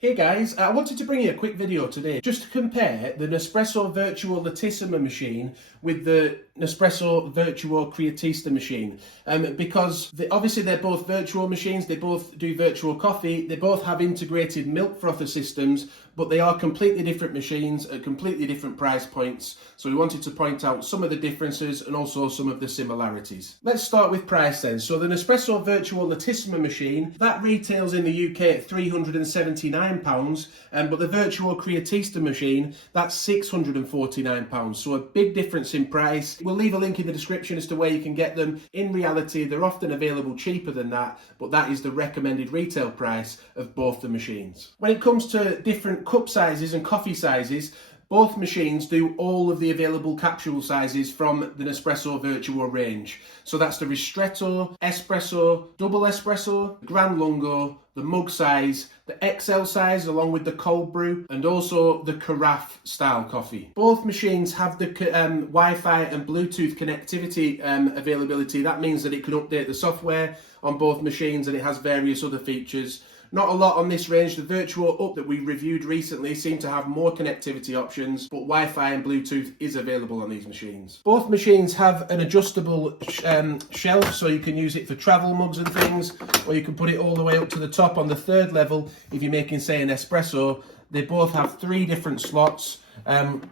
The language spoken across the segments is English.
Hey guys, I wanted to bring you a quick video today just to compare the Nespresso Vertuo Lattissima machine with the Nespresso Vertuo Creatista machine because obviously they're both virtual machines, they both do virtual coffee, they both have integrated milk frother systems, but they are completely different machines at completely different price points. So we wanted to point out some of the differences and also some of the similarities. Let's start with price then. So the Nespresso Vertuo Lattissima machine, that retails in the UK at £379, but the Vertuo Creatista machine, that's £649. So a big difference in price. We'll leave a link in the description as to where you can get them. In reality, they're often available cheaper than that, but that is the recommended retail price of both the machines. When it comes to different cup sizes and coffee sizes, both machines do all of the available capsule sizes from the Nespresso Vertuo range. So that's the Ristretto, Espresso, Double Espresso, Gran Lungo, the mug size, the XL size along with the cold brew, and also the carafe style coffee. Both machines have the Wi-Fi and Bluetooth connectivity availability. That means that it can update the software on both machines, and it has various other features. Not a lot on this range. The Vertuo Up that we reviewed recently seemed to have more connectivity options, but Wi-Fi and Bluetooth is available on these machines. Both machines have an adjustable shelf, so you can use it for travel mugs and things, or you can put it all the way up to the top on the third level if you're making, say, an espresso. They both have 3 different slots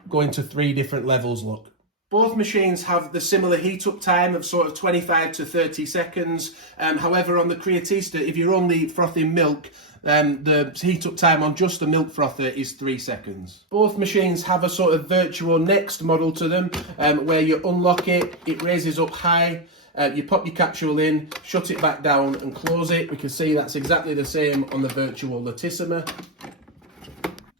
going to 3 different levels, look. Both machines have the similar heat-up time of sort of 25 to 30 seconds. However, on the Creatista, if you're only frothing milk, the heat-up time on just the milk frother is 3 seconds. Both machines have a sort of Vertuo Next model to them, where you unlock it, it raises up high, you pop your capsule in, shut it back down and close it. We can see that's exactly the same on the Vertuo Lattissima.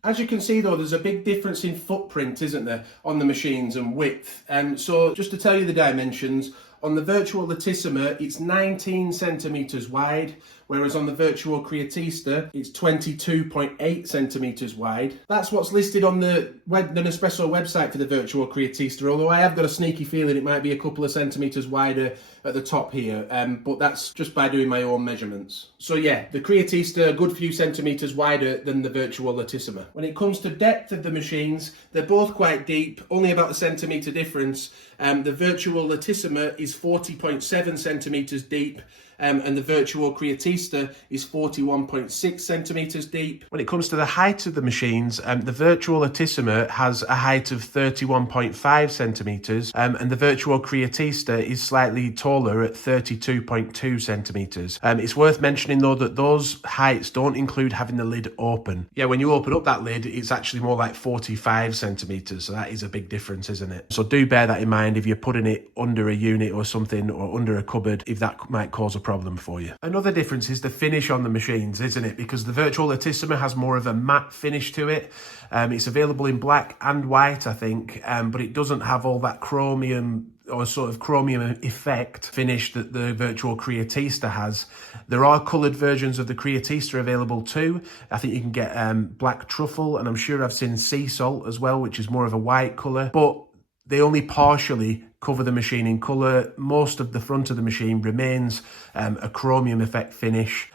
As you can see though, there's a big difference in footprint, isn't there, on the machines and width. So just to tell you the dimensions, on the Vertuo Lattissima, it's 19 centimetres wide, whereas on the Vertuo Creatista, it's 22.8 centimetres wide. That's what's listed on the Nespresso website for the Vertuo Creatista, although I have got a sneaky feeling it might be a couple of centimetres wider at the top here, but that's just by doing my own measurements. So yeah, the Creatista a good few centimetres wider than the Vertuo Lattissima. When it comes to depth of the machines, they're both quite deep, only about a centimetre difference. The Vertuo Lattissima is 40.7 centimetres deep, and the Vertuo Creatista is 41.6 centimetres deep. When it comes to the height of the machines, the Vertuo Lattissima has a height of 31.5 centimetres, and the Vertuo Creatista is slightly taller at 32.2 centimetres. It's worth mentioning though that those heights don't include having the lid open. Yeah, when you open up that lid, it's actually more like 45 centimetres, so that is a big difference, isn't it? So do bear that in mind if you're putting it under a unit or something, or under a cupboard, if that might cause a problem for you. Another difference is the finish on the machines, isn't it? Because the Vertuo Lattissima has more of a matte finish to it. It's available in black and white, I think, but it doesn't have all that chromium or sort of chromium effect finish that the Vertuo Creatista has. There are coloured versions of the Creatista available too. I think you can get black truffle, and I'm sure I've seen sea salt as well, which is more of a white colour, but they only partially cover the machine in colour. Most of the front of the machine remains a chromium effect finish,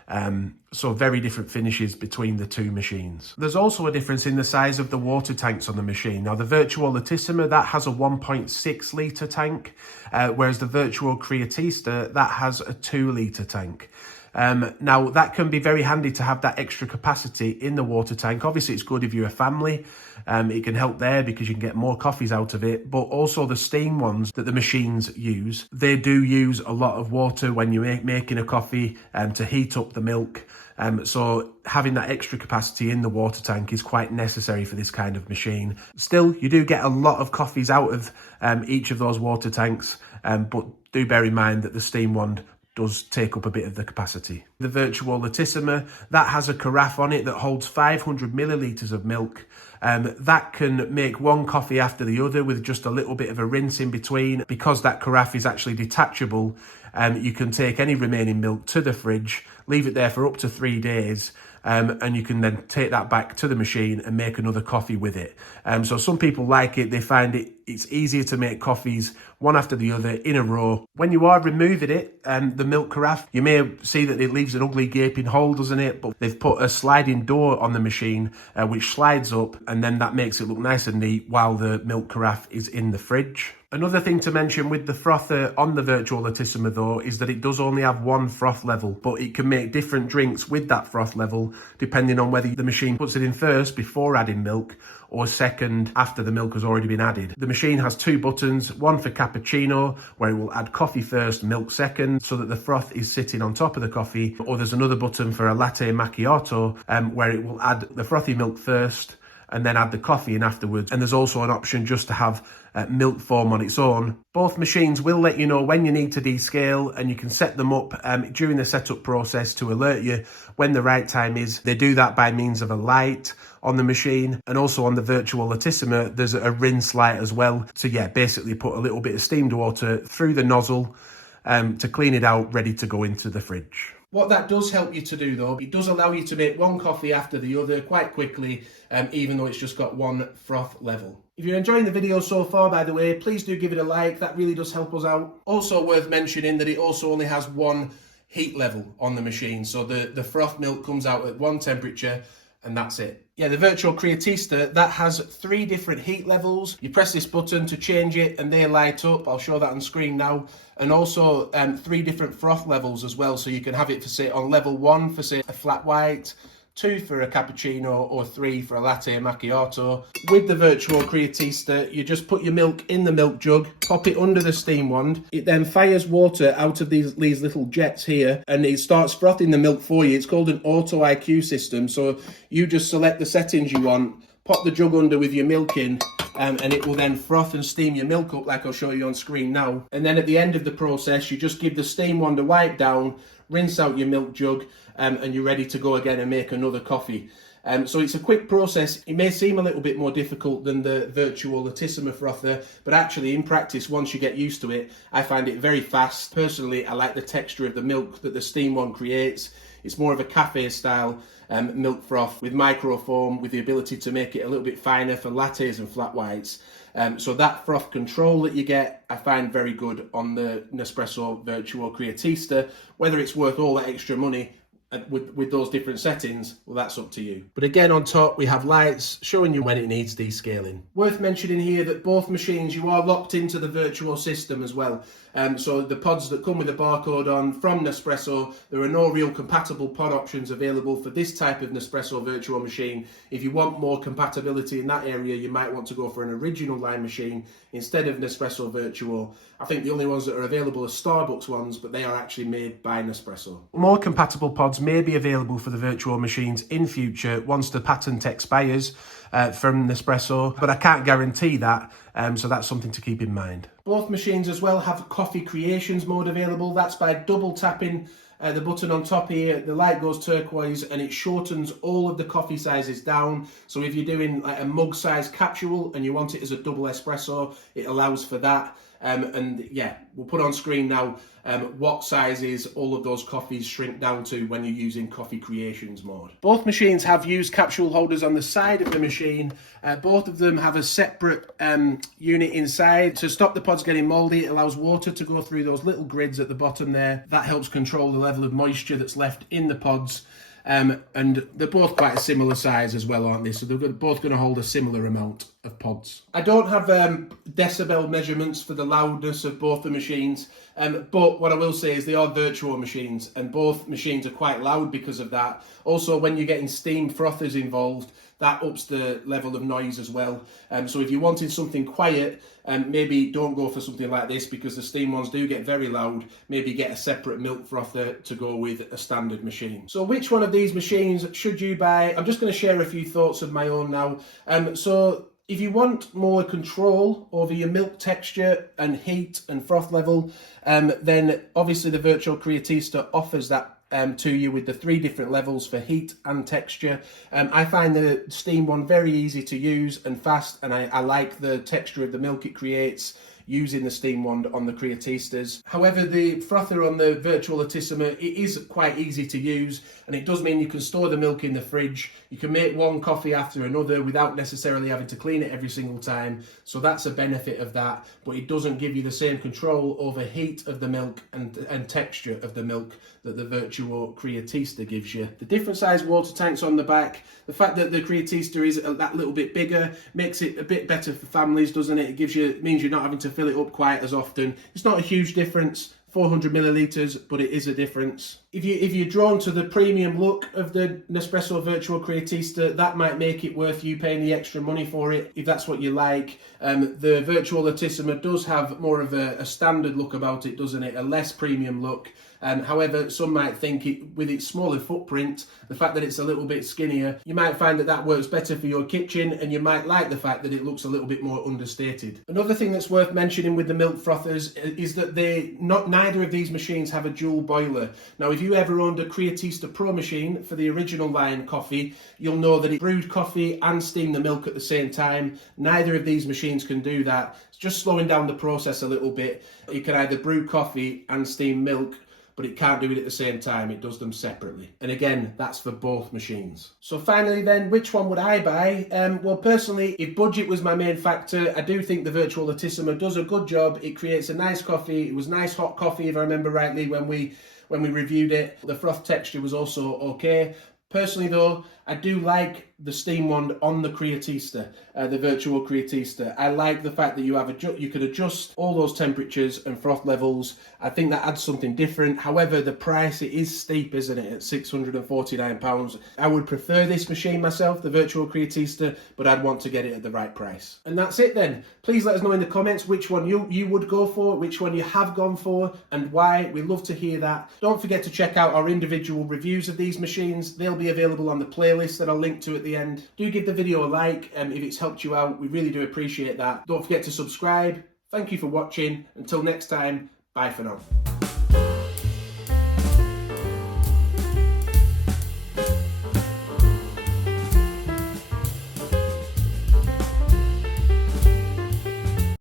so very different finishes between the two machines. There's also a difference in the size of the water tanks on the machine. Now the Vertuo Lattissima, that has a 1.6 litre tank, whereas the Vertuo Creatista, that has a 2 litre tank. Now that can be very handy to have that extra capacity in the water tank. Obviously it's good if you're a family, it can help there because you can get more coffees out of it, but also the steam ones that the machines use, they do use a lot of water when you're making a coffee to heat up the milk. So having that extra capacity in the water tank is quite necessary for this kind of machine. Still, you do get a lot of coffees out of each of those water tanks, but do bear in mind that the steam one does take up a bit of the capacity. The Vertuo Lattissima, that has a carafe on it that holds 500 millilitres of milk. That can make one coffee after the other with just a little bit of a rinse in between. Because that carafe is actually detachable, you can take any remaining milk to the fridge, leave it there for up to 3 days, and you can then take that back to the machine and make another coffee with it. So some people like it, they find it's easier to make coffees one after the other in a row. When you are removing it, the milk carafe, you may see that it leaves an ugly gaping hole, doesn't it? But they've put a sliding door on the machine which slides up, and then that makes it look nice and neat while the milk carafe is in the fridge. Another thing to mention with the frother on the Vertuo Lattissima though is that it does only have one froth level, but it can make different drinks with that froth level depending on whether the machine puts it in first before adding milk or second after the milk has already been added. The machine has two buttons, one for cappuccino where it will add coffee first, milk second, so that the froth is sitting on top of the coffee, or there's another button for a latte macchiato where it will add the frothy milk first and then add the coffee in afterwards. And there's also an option just to have milk foam on its own. Both machines will let you know when you need to descale, and you can set them up during the setup process to alert you when the right time is. They do that by means of a light on the machine, and also on the Vertuo Lattissima there's a rinse light as well. So yeah, basically put a little bit of steamed water through the nozzle to clean it out, ready to go into the fridge. What that does help you to do though, it does allow you to make one coffee after the other quite quickly, even though it's just got one froth level. If you're enjoying the video so far, by the way, please do give it a like, that really does help us out. Also worth mentioning that it also only has one heat level on the machine, so the froth milk comes out at one temperature and that's it. Yeah, the Vertuo Creatista, that has 3 different heat levels. You press this button to change it and they light up. I'll show that on screen now. And also 3 different froth levels as well. So you can have it for, say, on level 1 for, say, a flat white, 2 for a cappuccino, or 3 for a latte macchiato. With the Vertuo Creatista, you just put your milk in the milk jug, pop it under the steam wand. It then fires water out of these little jets here, and it starts frothing the milk for you. It's called an auto IQ system. So you just select the settings you want, pop the jug under with your milk in, and it will then froth and steam your milk up like I'll show you on screen now. And then at the end of the process, you just give the steam wand a wipe down, rinse out your milk jug, and you're ready to go again and make another coffee. So it's a quick process. It may seem a little bit more difficult than the Vertuo Lattissima frother, but actually in practice, once you get used to it, I find it very fast. Personally, I like the texture of the milk that the steam one creates. It's more of a cafe style milk froth with microfoam, with the ability to make it a little bit finer for lattes and flat whites. So that froth control that you get, I find very good on the Nespresso Vertuo Creatista. Whether it's worth all that extra money with those different settings, well, that's up to you. But again, on top we have lights showing you when it needs descaling. Worth mentioning here that both machines, you are locked into the Vertuo system as well. So the pods that come with a barcode on from Nespresso, there are no real compatible pod options available for this type of Nespresso Vertuo machine. If you want more compatibility in that area, you might want to go for an original line machine instead of Nespresso Vertuo. I think the only ones that are available are Starbucks ones, but they are actually made by Nespresso. More compatible pods may be available for the Vertuo machines in future once the patent expires from Nespresso, but I can't guarantee that, so that's something to keep in mind. Both machines as well have coffee creations mode available. That's by double tapping the button on top here. The light goes turquoise and it shortens all of the coffee sizes down. So if you're doing like a mug size capsule and you want it as a double espresso, it allows for that. And yeah, we'll put on screen now what sizes all of those coffees shrink down to when you're using coffee creations mode. Both machines have used capsule holders on the side of the machine. Both of them have a separate unit inside to stop the pods getting mouldy. It allows water to go through those little grids at the bottom there. That helps control the level of moisture that's left in the pods. And they're both quite a similar size as well, aren't they? So they're both going to hold a similar amount of pods. I don't have decibel measurements for the loudness of both the machines, but what I will say is they are Vertuo machines, and both machines are quite loud because of that. Also, when you're getting steam frothers involved, that ups the level of noise as well. So if you're wanting something quiet, maybe don't go for something like this because the steam ones do get very loud. Maybe get a separate milk frother to go with a standard machine. So which one of these machines should you buy? I'm just going to share a few thoughts of my own now. So if you want more control over your milk texture and heat and froth level, then obviously the Vertuo Creatista offers that to you with the 3 different levels for heat and texture. I find the steam one very easy to use and fast, and I like the texture of the milk it creates. using the steam wand on the Creatistas. However, the frother on the Vertuo Lattissima, it is quite easy to use, and it does mean you can store the milk in the fridge. You can make one coffee after another without necessarily having to clean it every single time, so that's a benefit of that, but it doesn't give you the same control over heat of the milk and texture of the milk that the Vertuo Creatista gives you. The different size water tanks on the back, the fact that the Creatista is that little bit bigger makes it a bit better for families, doesn't it? It means you're not having to fill it up quite as often. It's not a huge difference, 400 millilitres, but it is a difference. If you're drawn to the premium look of the Nespresso Vertuo Creatista, that might make it worth you paying the extra money for it, if that's what you like. The Vertuo Lattissima does have more of a standard look about it, doesn't it? A less premium look. However, some might think with its smaller footprint, the fact that it's a little bit skinnier, you might find that works better for your kitchen, and you might like the fact that it looks a little bit more understated. Another thing that's worth mentioning with the milk frothers is that neither of these machines have a dual boiler. Now, if you ever owned a Creatista Pro machine for the original line coffee, you'll know that it brewed coffee and steamed the milk at the same time. Neither of these machines can do that. It's just slowing down the process a little bit. You can either brew coffee and steam milk, but it can't do it at the same time. It does them separately. And again, that's for both machines. So finally then, which one would I buy? Well, personally, if budget was my main factor, I do think the Vertuo Lattissima does a good job. It creates a nice coffee. It was nice hot coffee, if I remember rightly, when we reviewed it. The froth texture was also okay. Personally though, I do like the steam wand on the Creatista, the Vertuo Creatista. I like the fact that you could adjust all those temperatures and froth levels. I think that adds something different. However, the price, it is steep, isn't it, at £649. I would prefer this machine myself, the Vertuo Creatista, but I'd want to get it at the right price. And that's it then. Please let us know in the comments which one you would go for, which one you have gone for, and why. We love to hear that. Don't forget to check out our individual reviews of these machines. They'll be available on the playlist that I'll link to at the end. Do give the video a like if it's helped you out. We really do appreciate that. Don't forget to subscribe. Thank you for watching. Until next time, bye for now.